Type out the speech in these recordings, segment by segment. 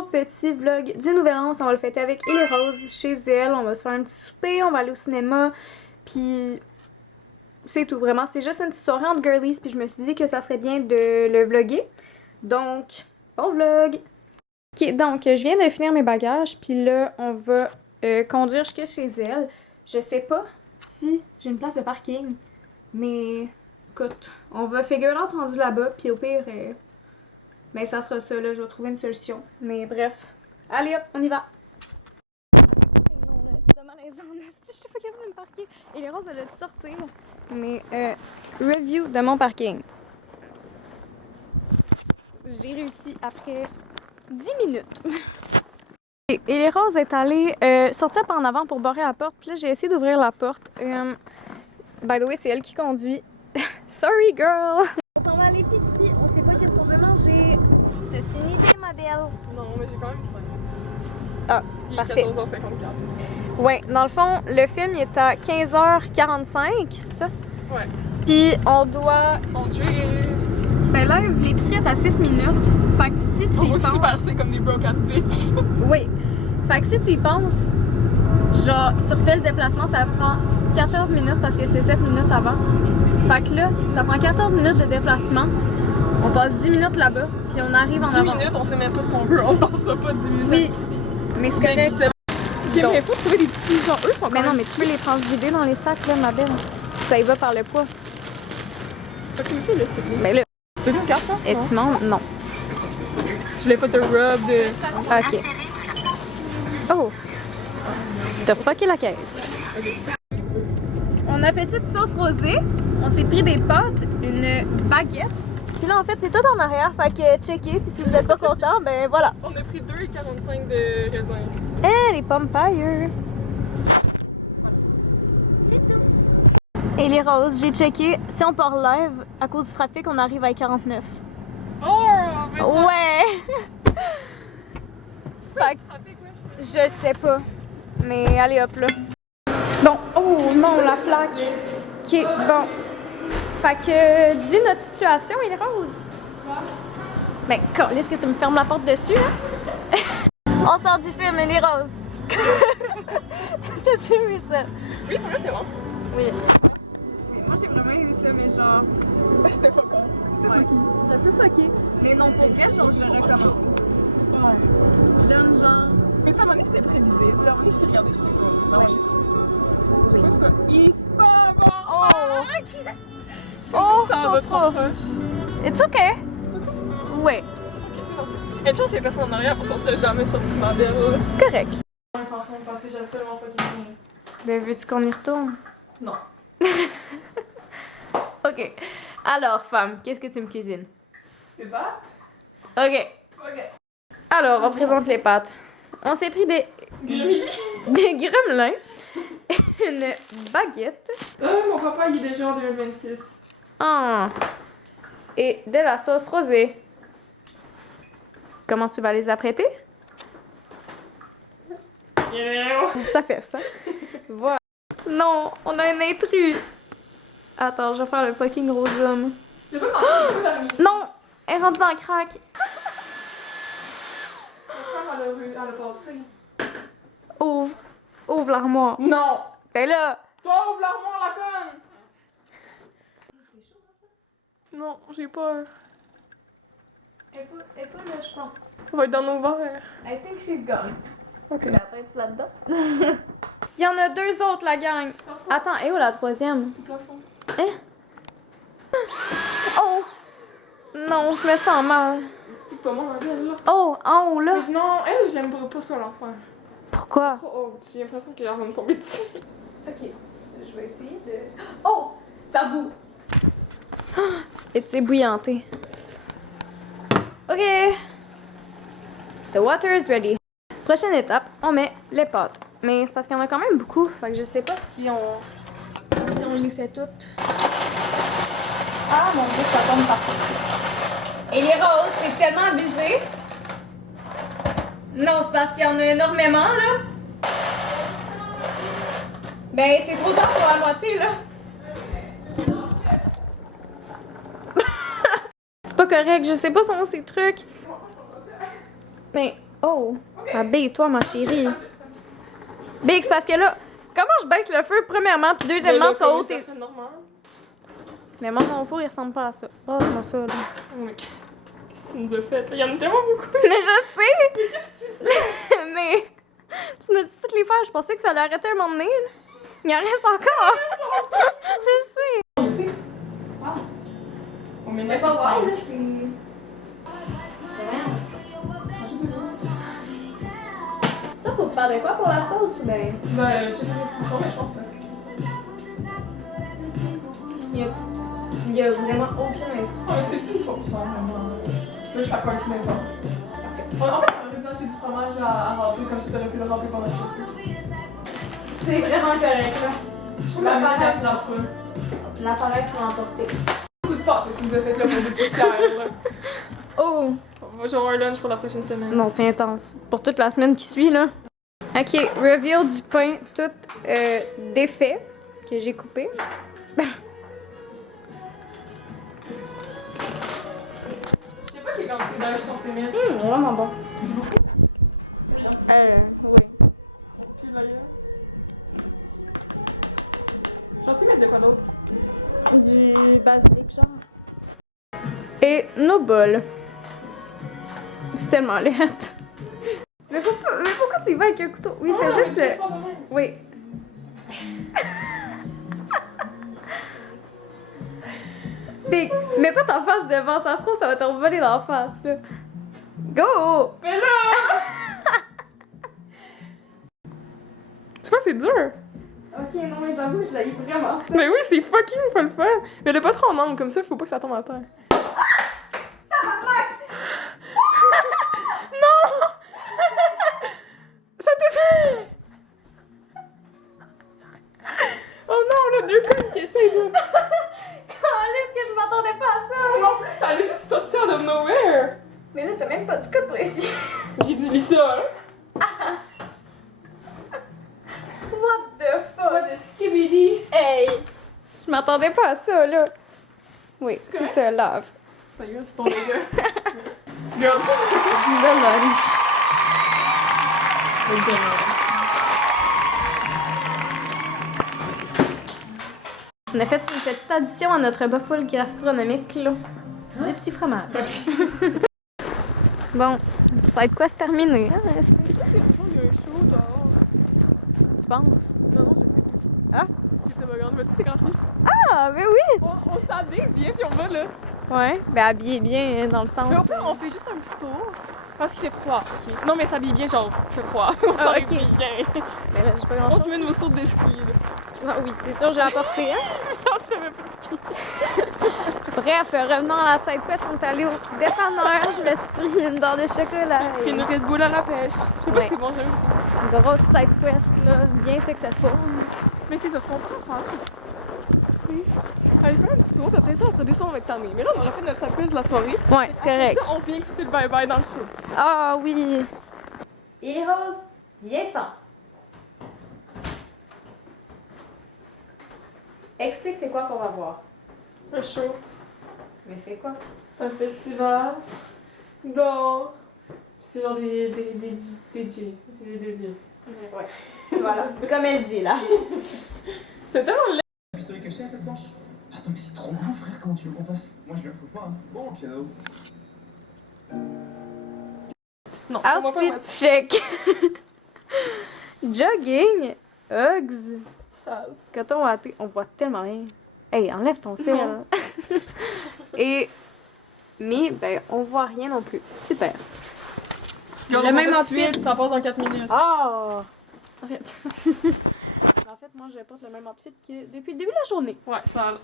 bonjour, petit vlog du Nouvel An. On va le fêter avec Ellie Rose chez elle. On va se faire un petit souper, on va aller au cinéma. Puis c'est tout, vraiment. C'est juste une petite soirée entre girlies. Puis je me suis dit que ça serait bien de le vlogger. Donc, bon vlog! Ok, donc je viens de finir mes bagages. Puis là, on va conduire jusqu'à chez elle. Je sais pas si j'ai une place de parking. Mais écoute, on va figure out rendu là-bas. Puis au pire... mais ça sera ça, là, je vais trouver une solution. Mais bref. Allez hop, on y va! C'est malaisant, je sais pas capable de me parquer. Et les roses, elle a dû sortir. Mais, review de mon parking. J'ai réussi après 10 minutes. Et les roses est allée sortir par en avant pour barrer la porte. Puis là, j'ai essayé d'ouvrir la porte. By the way, c'est elle qui conduit. Sorry, girl! On s'en va à l'épicerie. On sait pas qu'est-ce qu'on veut manger. T'as-tu une idée, ma belle? Non, mais j'ai quand même faim. Ah, Il est parfait. 14h54. Ouais, dans le fond, le film il est à 15h45, c'est ça? Ouais. Puis on doit... On drift. Ben là, l'épicerie est à 6 minutes. Fait que si tu On y va aussi penses... passer comme des broke ass bitch. Oui. Fait que si tu y penses, genre, tu refais le déplacement, ça prend 14 minutes parce que c'est 7 minutes avant. Fait que là, ça prend 14 minutes de déplacement. On passe 10 minutes là-bas, puis on arrive en 10 avance. minutes, on sait même pas ce qu'on veut. On passera pas 10 minutes. Oui, mais c'est correct. Ok, mais il faut trouver des petits. Genre, eux sont quand Mais non, même mais tu peux les transvider dans les sacs, là, ma belle. Ça y va par le poids. Fait que me fais, là, s'il te plaît. Mais là, T'as une carte, là? et tu montes? Non. Je voulais pas te rub de. Ok. Oh! T'as fucké la caisse. On a petite sauce rosée. On s'est pris des pâtes, une baguette. Puis là, en fait, c'est tout en arrière. Fait que checker. Puis si vous êtes pas content, ben voilà. On a pris 2,45 de raisin. Eh, les pommes pailleux! C'est tout. Et les roses, j'ai checké. Si on part live, à cause du trafic, on arrive à 49. Oh! Mais c'est pas... Ouais! Fait que, trafic, ouais. je sais pas. Mais allez hop là. Bon, oh non, la flaque. Ok, bon. Fait que, dis notre situation, les roses. Ben, est-ce que tu me fermes la porte dessus, hein? On sort du film, les roses. T'as-tu aimé ça? Oui, pour là, c'est bon. Oui. Moi, j'ai vraiment aimé ça, mais genre. Ouais, c'était pas con. C'était fucké. C'était un peu fucké. Mais non, pour vrai, genre, je le recommande. Ouais. Je donne genre... Mais tu sais, à un moment donné, c'était prévisible. À un moment donné, je t'ai regardé, j'étais comme. Ah oui. Je sais pas, c'est pas. Oh! Tu me dis ça va trop proche. It's okay. Ouais, Ok, c'est bon. Il y a une chance qu'il y ait personne en arrière parce qu'on serait jamais sorti ma belle. c'est correct. Par contre, parce que j'ai absolument fucking rien. Ben, veux-tu qu'on y retourne? Non. Ok. Alors, femme, qu'est-ce que tu me cuisines? Des pâtes? Ok. Ok. Alors, on présente les pâtes. On s'est pris des gremlins, une baguette, Mon papa, il est déjà en 2026. et de la sauce rosée. Comment tu vas les apprêter? Ça fait ça. Voilà. Non, on a un intrus. Attends, je vais faire le fucking gros zoom. J'ai pas demandé la mise. Non, elle est rendue dans le crack. J'espère qu'elle a passé. Ouvre. Ouvre l'armoire. Non! Ben là. Toi, ouvre l'armoire, la conne! Non, j'ai peur. Elle est pas là, je pense. On va être dans nos verres. I think she's gone. Ok. La tête là-dedans. Il y en a deux autres, la gang. Attends, et où la troisième? C'est plafond. Hein? Oh! Non, je me sens mal. C'est pas moi, elle, là. Oh, en haut, là. Mais non, elle, j'aimerais pas ça, l'enfant. Pourquoi? Trop haute. J'ai l'impression qu'elle va me tomber dessus. Ok, je vais essayer de... Oh! Ça boue! Et c'est bouillanté. Ok! The water is ready. Prochaine étape, on met les pâtes. Mais c'est parce qu'il y en a quand même beaucoup, fait que je sais pas si on les fait toutes. Ah mon dieu, ça tombe partout. Et les roses, c'est tellement abusé. Non, c'est parce qu'il y en a énormément, là. Ben, c'est trop tard pour la moitié, là. C'est pas correct, je sais pas son ces trucs. Ben, Oh! Habille-toi, ma chérie. Big, c'est parce que là, comment je baisse le feu, premièrement, puis deuxièmement, ça haute et... C'est normal. Mais moi, mon four, il ressemble pas à ça. Oh, c'est moi ça, là. Oh, mais qu'est-ce que tu nous as fait, là? Il y en a tellement beaucoup. Mais je sais! Mais qu'est-ce que tu fais? Mais... Tu me dis toutes les faire, je pensais que ça allait arrêter un moment donné, là. Il en reste encore! Je sais! Ici. Wow. On met Mais mettre pas voir, là, ça. c'est... Ça, faut-tu faire de quoi pour la sauce ou ben? Ben, check les instructions, mais je pense pas. Il y a vraiment aucun instrument. Oh, est-ce que c'est une sauce, hein, vraiment? Là, je la colle ici maintenant. En fait, on aurait dû acheter du fromage à râper, comme si t'aurais pu le râper pendant que je faisais. C'est vraiment correct, là. Je trouve la musique assez sympa. L'appareil sont emportés. Coup de pâte que tu nous as fait là pour des poussières, là. Oh! On va jouer un lunch pour la prochaine semaine. Non, c'est intense. Pour toute la semaine qui suit, là. Ok, reveal du pain tout défait que j'ai coupé. Je sais pas quelle quantité d'âge sont censé mettre. Vraiment bon. C'est beaucoup? Oui, hein, c'est Oui. au pied de la gueule. J'en sais mettre de quoi d'autre? Du basilic, genre. Et nos bols. C'est tellement laid. Mais pourquoi tu y vas avec un couteau? Oui, fais juste le... Oui. Big, mets pas ta face devant, ça se trouve, ça va te revoler dans la face, là. Go! Mais là! Tu vois, c'est dur. Ok, non, mais j'avoue, j'aille vraiment ça. Mais oui, c'est fucking pas le fun. Mais le pas trop en angle, comme ça, faut pas que ça tombe à terre. Non! Ça t'est... Oh non, là, deux connes qui essayent de... Comment est-ce que je m'attendais pas à ça? En plus, ça allait juste sortir de nowhere. Mais là, t'as même pas du code précieux. J'ai dit ça, hein. What the fuck? What the skibidi. Hey! Je m'attendais pas à ça, là. Oui, C'est c'est correct. ça, lave. Ta gueule, c'est ton dégât. Girl, De lunch. On a fait une petite addition à notre buffle gastronomique, là. Du petit fromage. Bon, side quest terminé, hein? Il y a un show, genre. Tu penses? Non, non, je sais. Ah? C'est toboggan. Mais tu sais, c'est gratuit. Ah, ben oui! On s'habille bien, puis on va là. Ouais, ben habillé bien, dans le sens... Mais au pire, on fait juste un petit tour. Parce qu'il fait froid. Ok. Non, mais s'habille bien, genre, il fait froid. On s'habille ok. bien. Ben là, j'ai pas On grand-chose. se met nos sauts de ski, là. Ah oui, c'est sûr, j'ai apporté, hein? Non, tu fais même pas de ski. Bref, revenons à la side quest, on est allé au dépanneur, je me suis pris une barre de chocolat. J'ai pris une Red Bull à la pêche. Je sais pas Ouais. si c'est bon, j'aime. Une grosse side quest, là, bien successful. Mais c'est ça, ce qu'on peut faire. Oui. Allez faire un petit tour, puis après ça, après 200, on va être tanné. Mais là, on aurait fait notre salle de la soirée. Ouais, c'est correct. Après ça, on vient écouter le bye-bye dans le show. Ah oui! Et les roses, viens-t'en. Explique c'est quoi qu'on va voir. Un show. Mais c'est quoi? C'est un festival d'or. C'est genre des DJ. C'est des DJ. Ouais. Voilà, comme elle dit là. C'est tellement laid. Pistolet caché à cette planche. Attends, mais c'est trop loin, frère, comment tu veux qu'on fasse? Moi, je le retrouve pas. Hein. Bon, au piano. Non, on va pas Outfit mettre check. Jogging, Uggs, sale. coton watté. On voit tellement rien. Hey, enlève ton sel. Non. Et... Mais, ben, on voit rien non plus. Super. Le même outfit. Ça passe dans 4 minutes. Oh! Arrête. En fait, moi, je porte le même outfit que depuis le début de la journée. Ouais, sale.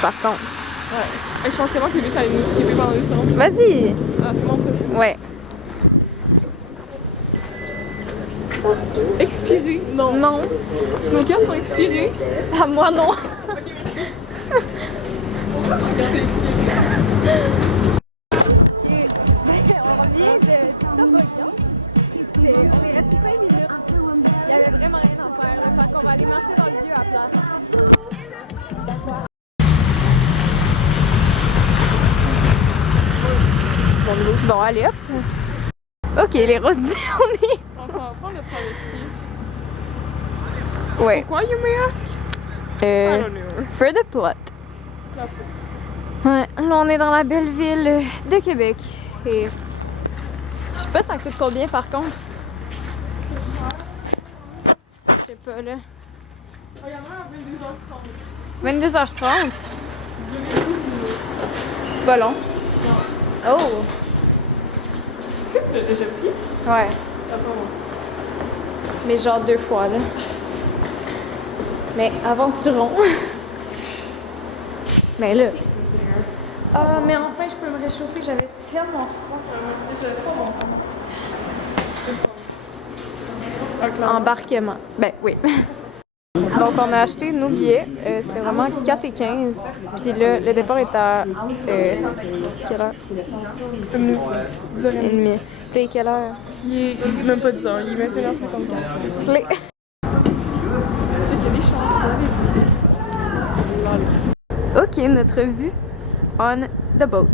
Par contre. Ouais. Et je pense tellement que lui, ça allait nous skipper pendant 2 secondes. Vas-y! Ah, c'est mon truc. Ouais. Expiré? Non. Non. Nos cartes sont expirées. À moi, non. C'est expiré. On revient de toboggan. On est resté 5 minutes. Il y avait vraiment rien à faire. Fait qu'on va aller marcher dans le lieu à la place. Bon, allez hop. Ok, les roses dit on est. On s'en va prendre le traversier. Ouais. Pourquoi, you may ask? I don't know. For the plot. La peau. Ouais, là on est dans la belle ville de Québec. Et je sais pas ça coûte combien par contre. Je sais pas là. Regarde-moi à 22h30. 22h30? 12 minutes. C'est pas long. Non. Oh! Est-ce que tu l'as déjà pris? Ouais. T'as pas moi. Mais genre 2 fois là. Mais aventurons. Mais là. Ah, mais enfin je peux me réchauffer, j'avais tellement froid. Moi aussi, j'avais pas mon temps. C'est ça. Ah, clairement. Embarquement. Ben oui. Donc on a acheté nos billets, c'était vraiment 4,15. Puis là, le départ est à quelle heure? 10h30. Puis quelle heure? Il est même pas 10h, il est 21h54. Slay. Check, il y a des champs, je t'avais dit. Ok, notre vue on the boat.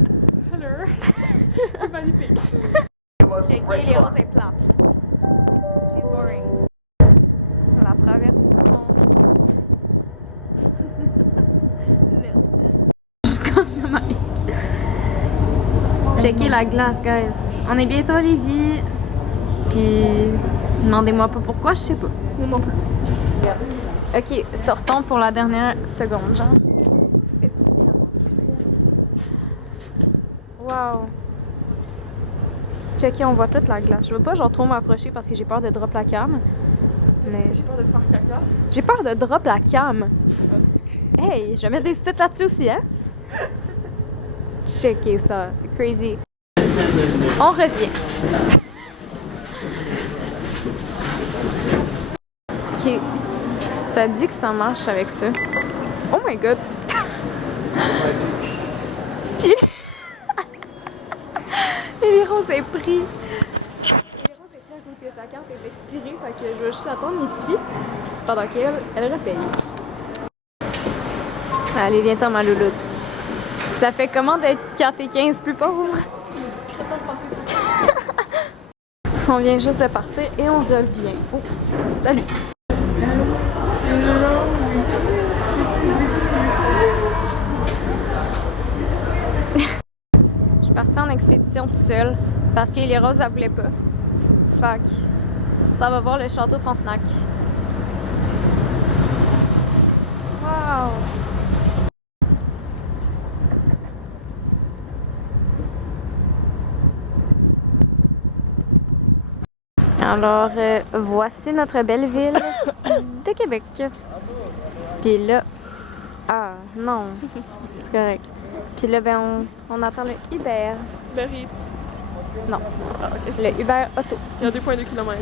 Hello. Everybody pigs. Checker, les roses est plate. She's boring. La traverse commence. Jusqu'en Jamaïque. Checker la glace, guys. On est bientôt à Lévis. Puis, demandez-moi pas pourquoi, je sais pas. Moi non plus. Ok, sortons pour la dernière seconde, genre. Wow. Checker, on voit toute la glace. Je veux pas genre trop m'approcher parce que j'ai peur de drop la cam. Mais J'ai peur de faire caca. j'ai peur de drop la cam. Hey, je vais mettre des titres là-dessus aussi, hein? Checker ça, c'est crazy. On revient. Ok. Ça dit que ça marche avec ça. Oh my god. Puis... les roses est pris. Les roses est pris à cause que sa carte est expirée. Fait que je vais juste l'attendre ici pendant qu'elle repaye. Allez, viens-t'en, ma louloute. Ça fait comment d'être 4,15 plus pauvre? On vient juste de partir et on revient. Oh, salut! Je suis partie en expédition toute seule parce que les roses, elle voulait pas. Fait que ça va voir le château Frontenac. Wow! Alors, voici notre belle ville de Québec. Puis là... Ah, non. C'est correct. Puis là, ben, on attend le Uber. Uber Eats. Non. Ah, ok. Le Uber Auto. Il y a 2,2 km.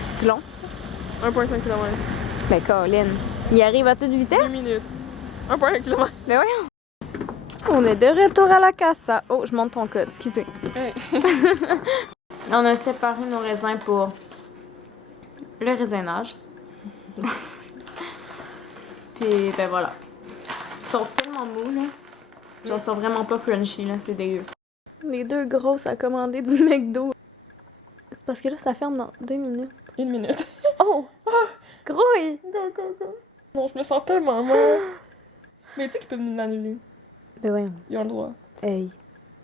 C'est-tu long, ça? 1,5 km. Ben, Colin. Il arrive à toute vitesse? 2 minutes. 1,1 km. Ben voyons. On est de retour à la casa. Oh, je monte ton code, excusez. Hey. On a séparé nos raisins pour le raisinage. Puis, ben voilà. Ils sont tellement mous, là. Genre, ils sont vraiment pas crunchy, là. C'est dégueu. Les deux grosses à commander du McDo. C'est parce que là, ça ferme dans 2 minutes. 1 minute. Oh! Grouille! Go. Non, je me sens tellement mal. Mais tu sais qu'ils peuvent nous l'annuler. Ben voyons. Ils ont le droit. Hey.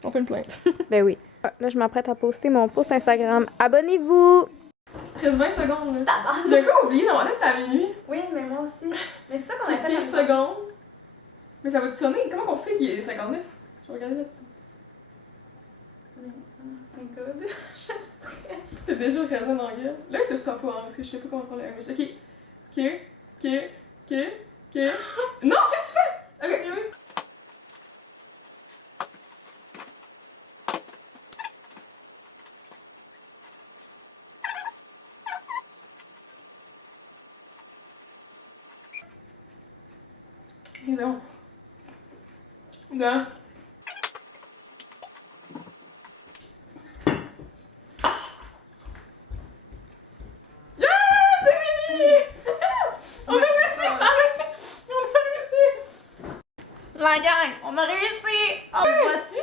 On fait une plainte. Ben oui. Là, je m'apprête à poster mon post Instagram. Abonnez-vous! 13-20 secondes, là. J'ai encore oublié, normalement, c'est à minuit. Oui, mais moi aussi. Mais c'est ça qu'on Puis 15 secondes. Mais ça va-tu sonner? Comment on sait qu'il est 59? Je vais regarder là-dessus. Oh my god, je stresse. T'as déjà raison dans la gueule. Là, t'ouvres-toi pas, hein, parce que je sais pas comment faire le image. Ok. Non, qu'est-ce que tu fais? Ok. C'est bon. Là. Yeah! C'est fini! On a réussi! On a réussi! La gang, on a réussi! Oh, vois-tu?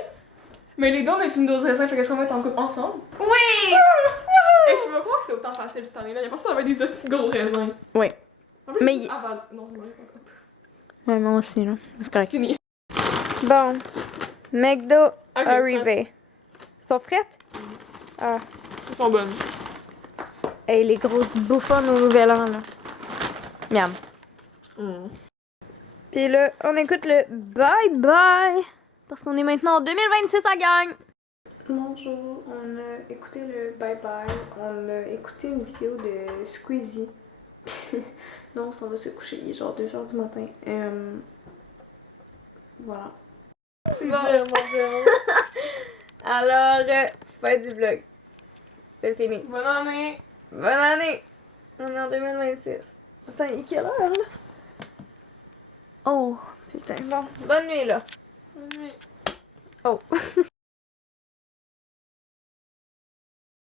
Mais les deux, on a fini 12 raisins, fait qu'est-ce qu'on va être en couple ensemble? Oui! Hey, je me crois que c'était autant facile cette année-là. Il y a pas ça, on avait des aussi gros raisins. Ouais. En plus, Mais- c'est aval. Non, je me reste encore. Ouais, moi aussi, là. C'est correct. Fini. Bon. McDo Ok, arrivé. Sont frettes? Ah. Ils sont bonnes. Hey, les grosses bouffonnes au nouvel an, là. Miam. Puis là, on écoute le bye-bye. Parce qu'on est maintenant en 2026 à gang. Bonjour, on a écouté le bye-bye. On a écouté une vidéo de Squeezie. Puis là, on s'en va se coucher. Il est genre 2h du matin. Voilà. C'est Bon. dur, mon gars. Alors, fin du vlog. C'est fini. Bonne année. Bonne année! On est en 2026. Attends, il est quelle heure, là? Oh, putain. Bon, bonne nuit, là. Bonne nuit. Oh.